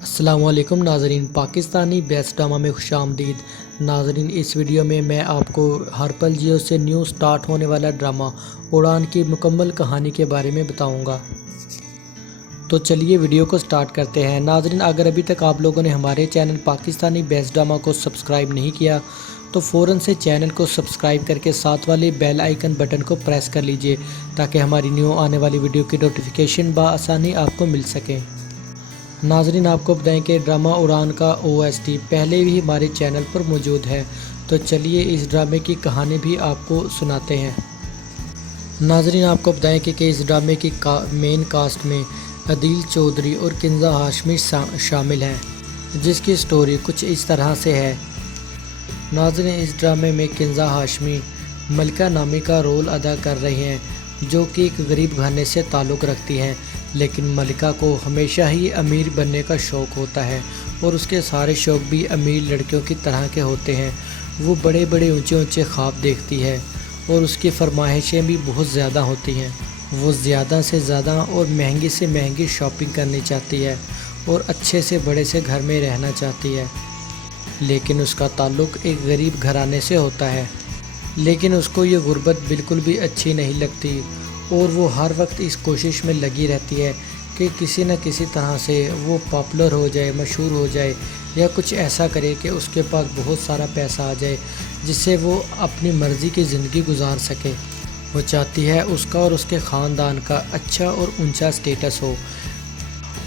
السلام علیکم ناظرین، پاکستانی بیسٹ ڈرامہ میں خوش آمدید۔ ناظرین، اس ویڈیو میں میں آپ کو ہر پل جیو سے نیو سٹارٹ ہونے والا ڈرامہ اڑان کی مکمل کہانی کے بارے میں بتاؤں گا۔ تو چلیے ویڈیو کو سٹارٹ کرتے ہیں۔ ناظرین، اگر ابھی تک آپ لوگوں نے ہمارے چینل پاکستانی بیسٹ ڈرامہ کو سبسکرائب نہیں کیا تو فوراً سے چینل کو سبسکرائب کر کے ساتھ والے بیل آئیکن بٹن کو پریس کر لیجئے تاکہ ہماری نیو آنے والی ویڈیو کی نوٹیفیکیشن بآسانی آپ کو مل سکے۔ ناظرین، آپ کو بتائیں کہ ڈرامہ اڑان کا OST پہلے بھی ہمارے چینل پر موجود ہے، تو چلیے اس ڈرامے کی کہانی بھی آپ کو سناتے ہیں۔ ناظرین، آپ کو بتائیں کہ اس ڈرامے کی مین کاسٹ میں عدیل چودھری اور کنزا ہاشمی شامل ہیں، جس کی سٹوری کچھ اس طرح سے ہے۔ ناظرین، اس ڈرامے میں کنزا ہاشمی ملکہ نامی کا رول ادا کر رہی ہیں، جو کہ ایک غریب گھرانے سے تعلق رکھتی ہیں، لیکن ملکہ کو ہمیشہ ہی امیر بننے کا شوق ہوتا ہے اور اس کے سارے شوق بھی امیر لڑکیوں کی طرح کے ہوتے ہیں۔ وہ بڑے بڑے اونچے اونچے خواب دیکھتی ہے اور اس کی فرمائشیں بھی بہت زیادہ ہوتی ہیں۔ وہ زیادہ سے زیادہ اور مہنگی سے مہنگی شاپنگ کرنی چاہتی ہے اور اچھے سے بڑے سے گھر میں رہنا چاہتی ہے، لیکن اس کا تعلق ایک غریب گھرانے سے ہوتا ہے۔ لیکن اس کو یہ غربت بالکل بھی اچھی نہیں لگتی اور وہ ہر وقت اس کوشش میں لگی رہتی ہے کہ کسی نہ کسی طرح سے وہ پاپولر ہو جائے، مشہور ہو جائے، یا کچھ ایسا کرے کہ اس کے پاس بہت سارا پیسہ آ جائے جس سے وہ اپنی مرضی کی زندگی گزار سکے۔ وہ چاہتی ہے اس کا اور اس کے خاندان کا اچھا اور اونچا سٹیٹس ہو۔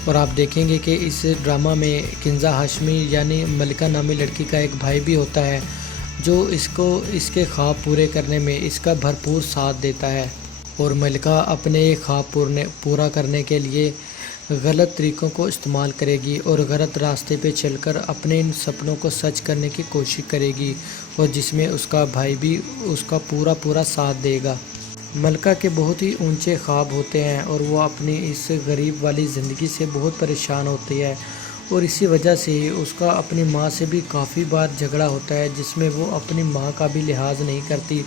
اور آپ دیکھیں گے کہ اس ڈرامہ میں کنزا ہاشمی یعنی ملکہ نامی لڑکی کا ایک بھائی بھی ہوتا ہے، جو اس کے خواب پورے کرنے میں اس کا بھرپور ساتھ دیتا ہے، اور ملکہ اپنے خواب پورا کرنے کے لیے غلط طریقوں کو استعمال کرے گی اور غلط راستے پہ چل کر اپنے ان سپنوں کو سچ کرنے کی کوشش کرے گی، اور جس میں اس کا بھائی بھی اس کا پورا ساتھ دے گا۔ ملکہ کے بہت ہی اونچے خواب ہوتے ہیں اور وہ اپنی اس غریب والی زندگی سے بہت پریشان ہوتی ہے، اور اسی وجہ سے اس کا اپنی ماں سے بھی کافی بار جھگڑا ہوتا ہے، جس میں وہ اپنی ماں کا بھی لحاظ نہیں کرتی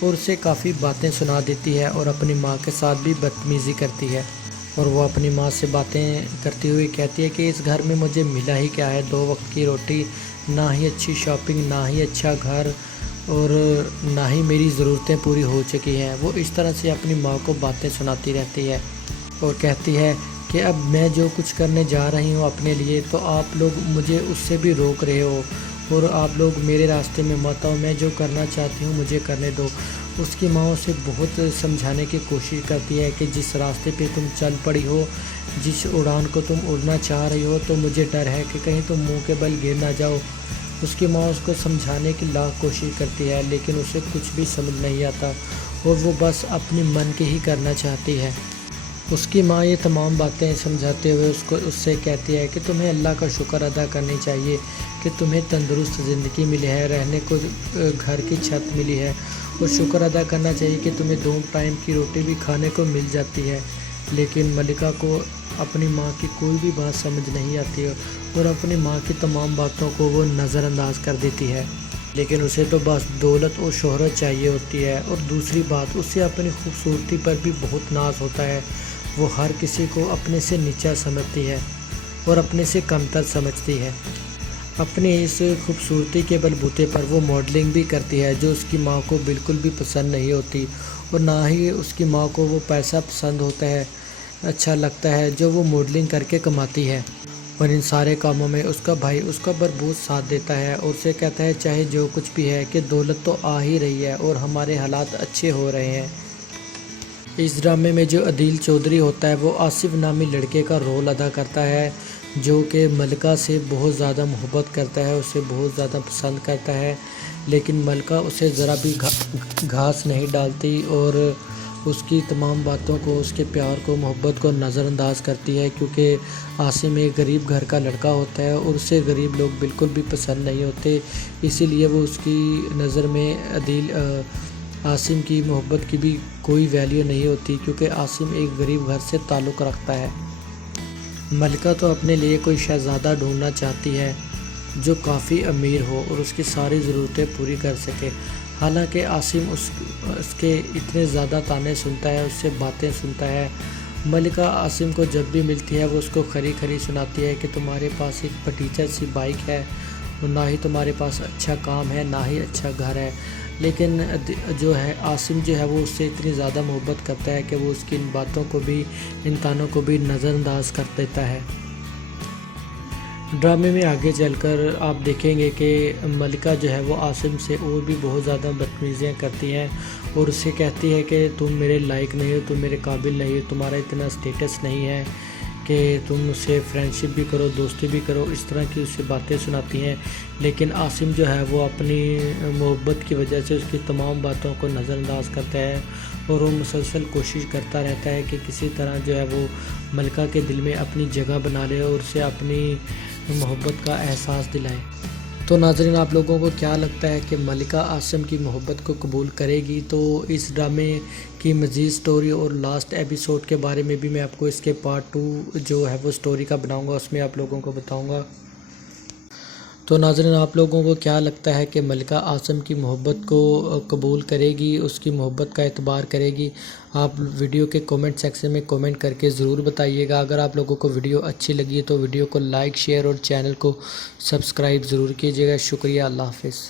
اور اسے کافی باتیں سنا دیتی ہے اور اپنی ماں کے ساتھ بھی بدتمیزی کرتی ہے۔ اور وہ اپنی ماں سے باتیں کرتی ہوئی کہتی ہے کہ اس گھر میں مجھے ملا ہی کیا ہے، 2 وقت کی روٹی، نہ ہی اچھی شاپنگ، نہ ہی اچھا گھر، اور نہ ہی میری ضرورتیں پوری ہو چکی ہیں۔ وہ اس طرح سے اپنی ماں کو باتیں سناتی رہتی ہے اور کہتی ہے کہ اب میں جو کچھ کرنے جا رہی ہوں اپنے لیے، تو آپ لوگ مجھے اس سے بھی روک رہے ہو اور آپ لوگ میرے راستے میں مت آؤ، میں جو کرنا چاہتی ہوں مجھے کرنے دو۔ اس کی ماں اسے بہت سمجھانے کی کوشش کرتی ہے کہ جس راستے پہ تم چل پڑی ہو، جس اڑان کو تم اڑنا چاہ رہی ہو، تو مجھے ڈر ہے کہ کہیں تم منہ کے بل گر نہ جاؤ۔ اس کی ماں اس کو سمجھانے کی لاکھ کوشش کرتی ہے، لیکن اسے کچھ بھی سمجھ نہیں آتا اور وہ بس اپنی من کی ہی کرنا چاہتی ہے۔ اس کی ماں یہ تمام باتیں سمجھاتے ہوئے اس سے کہتی ہے کہ تمہیں اللہ کا شکر ادا کرنی چاہیے کہ تمہیں تندرست زندگی ملی ہے، رہنے کو گھر کی چھت ملی ہے، اور شکر ادا کرنا چاہیے کہ تمہیں 2 ٹائم کی روٹی بھی کھانے کو مل جاتی ہے۔ لیکن ملکہ کو اپنی ماں کی کوئی بھی بات سمجھ نہیں آتی اور اپنی ماں کی تمام باتوں کو وہ نظر انداز کر دیتی ہے، لیکن اسے تو بس دولت اور شہرت چاہیے ہوتی ہے۔ اور دوسری بات، اسے اپنی خوبصورتی پر بھی بہت ناز ہوتا ہے۔ وہ ہر کسی کو اپنے سے نیچا سمجھتی ہے اور اپنے سے کمتر سمجھتی ہے۔ اپنی اس خوبصورتی کے بل بوتے پر وہ ماڈلنگ بھی کرتی ہے، جو اس کی ماں کو بالکل بھی پسند نہیں ہوتی، اور نہ ہی اس کی ماں کو وہ پیسہ پسند ہوتا ہے، اچھا لگتا ہے جو وہ ماڈلنگ کر کے کماتی ہے۔ اور ان سارے کاموں میں اس کا بھائی اس کا بھرپور ساتھ دیتا ہے اور اسے کہتا ہے چاہے جو کچھ بھی ہے کہ دولت تو آ ہی رہی ہے اور ہمارے حالات اچھے ہو رہے ہیں۔ اس ڈرامے میں جو عدیل چودھری ہوتا ہے وہ آصف نامی لڑکے کا رول ادا کرتا ہے، جو کہ ملکہ سے بہت زیادہ محبت کرتا ہے، اسے بہت زیادہ پسند کرتا ہے، لیکن ملکہ اسے ذرا بھی گھاس نہیں ڈالتی اور اس کی تمام باتوں کو، اس کے پیار کو، محبت کو نظر انداز کرتی ہے، کیونکہ عاصم ایک غریب گھر کا لڑکا ہوتا ہے اور اسے غریب لوگ بالکل بھی پسند نہیں ہوتے، اسی لیے وہ اس کی نظر میں عاصم کی محبت کی بھی کوئی ویلیو نہیں ہوتی، کیونکہ عاصم ایک غریب گھر سے تعلق رکھتا ہے۔ ملکہ تو اپنے لیے کوئی شہزادہ ڈھونڈنا چاہتی ہے جو کافی امیر ہو اور اس کی ساری ضرورتیں پوری کر سکے، حالانکہ عاصم اس کے اتنے زیادہ تانے سنتا ہے، اس سے باتیں سنتا ہے ملکہ عاصم کو جب بھی ملتی ہے وہ اس کو کھری کھری سناتی ہے کہ تمہارے پاس ایک پٹیچر سی بائک ہے، نہ ہی تمہارے پاس اچھا کام ہے، نہ ہی اچھا گھر ہے، لیکن جو ہے عاصم جو ہے وہ اس سے اتنی زیادہ محبت کرتا ہے کہ وہ اس کی ان باتوں کو بھی، ان تانوں کو بھی نظر انداز کر دیتا ہے۔ ڈرامے میں آگے چل کر آپ دیکھیں گے کہ ملکہ جو ہے وہ عاصم سے اور بھی بہت زیادہ بدتمیزیاں کرتی ہیں اور اسے کہتی ہے کہ تم میرے لائق نہیں ہو، تم میرے قابل نہیں ہو، تمہارا اتنا سٹیٹس نہیں ہے کہ تم مجھ سے فرینڈشپ بھی کرو، دوستی بھی کرو، اس طرح کی اسے باتیں سناتی ہیں۔ لیکن عاصم جو ہے وہ اپنی محبت کی وجہ سے اس کی تمام باتوں کو نظر انداز کرتا ہے اور وہ مسلسل کوشش کرتا رہتا ہے کہ کسی طرح جو ہے وہ ملکہ کے دل میں اپنی جگہ بنا لے اور اسے اپنی محبت کا احساس دلائے۔ تو ناظرین، آپ لوگوں کو کیا لگتا ہے کہ ملکہ عاصم کی محبت کو قبول کرے گی؟ تو اس ڈرامے کی مزید سٹوری اور لاسٹ ایپیسوڈ کے بارے میں بھی میں آپ کو اس کے پارٹ 2 جو ہے وہ سٹوری کا بناؤں گا، اس میں آپ لوگوں کو بتاؤں گا۔ تو ناظرین، آپ لوگوں کو کیا لگتا ہے کہ ملکہ عاصم کی محبت کو قبول کرے گی، اس کی محبت کا اعتبار کرے گی؟ آپ ویڈیو کے کومنٹ سیکشن میں کومنٹ کر کے ضرور بتائیے گا۔ اگر آپ لوگوں کو ویڈیو اچھی لگی ہے تو ویڈیو کو لائک، شیئر اور چینل کو سبسکرائب ضرور کیجیے گا۔ شکریہ، اللہ حافظ۔